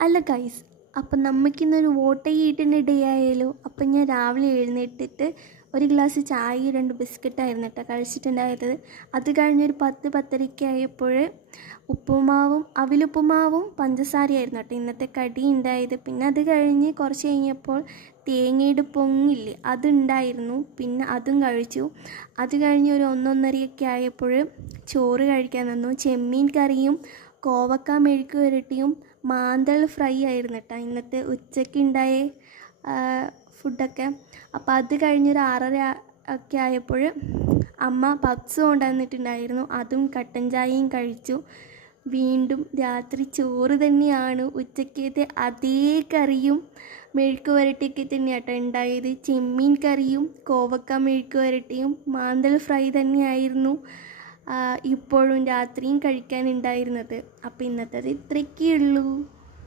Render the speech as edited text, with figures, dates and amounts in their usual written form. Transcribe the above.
അല്ല ഗൈസ്, അപ്പം നമുക്കിന്നൊരു വോട്ടയ്യിട്ടിന് ഡേ ആയാലോ? അപ്പം ഞാൻ രാവിലെ എഴുന്നേറ്റിട്ട് ഒരു ഗ്ലാസ് ചായയും 2 ബിസ്ക്കറ്റായിരുന്നു കേട്ടോ കഴിച്ചിട്ടുണ്ടായത്. അത് കഴിഞ്ഞൊരു 10-10:30 ആയപ്പോൾ ഉപ്പുമാവും അവിലുപ്പുമാവും പഞ്ചസാരയായിരുന്നു കേട്ടോ ഇന്നത്തെ കടി ഉണ്ടായത്. പിന്നെ അത് കഴിഞ്ഞ് കുറച്ച് കഴിഞ്ഞപ്പോൾ തേങ്ങയുടെ പൊങ്ങില്ലേ അതുണ്ടായിരുന്നു, പിന്നെ അതും കഴിച്ചു. അത് കഴിഞ്ഞ് ഒരു 1-1:30 ആയപ്പോൾ ചോറ് കഴിക്കാൻ തന്നു. ചെമ്മീൻ കറിയും കോവക്ക മെഴുക്ക് പുരട്ടിയും മാന്തൾ ഫ്രൈ ആയിരുന്നു കേട്ടോ ഇന്നത്തെ ഉച്ചയ്ക്ക് ഉണ്ടായ ഫുഡൊക്കെ. അപ്പോൾ അത് കഴിഞ്ഞൊരു 6:30 ഒക്കെ ആയപ്പോൾ അമ്മ പപ്സ് കൊണ്ടുവന്നിട്ടുണ്ടായിരുന്നു, അതും കട്ടൻ ചായയും കഴിച്ചു. വീണ്ടും രാത്രി ചോറ് തന്നെയാണ്, ഉച്ചക്കത്തെ അതേ കറിയും മെഴുക്ക് പുരട്ടിയൊക്കെ തന്നെയാണ് കേട്ടോ ഉണ്ടായത്. ചെമ്മീൻ കറിയും കോവക്ക മെഴുക്ക് പുരട്ടിയും മാന്തൾ ഫ്രൈ തന്നെയായിരുന്നു ഇപ്പോഴും രാത്രിയും കഴിക്കാനുണ്ടായിരുന്നത്. അപ്പോൾ ഇന്നത്തേത് ഇത്രയൊക്കെ ഉള്ളൂ.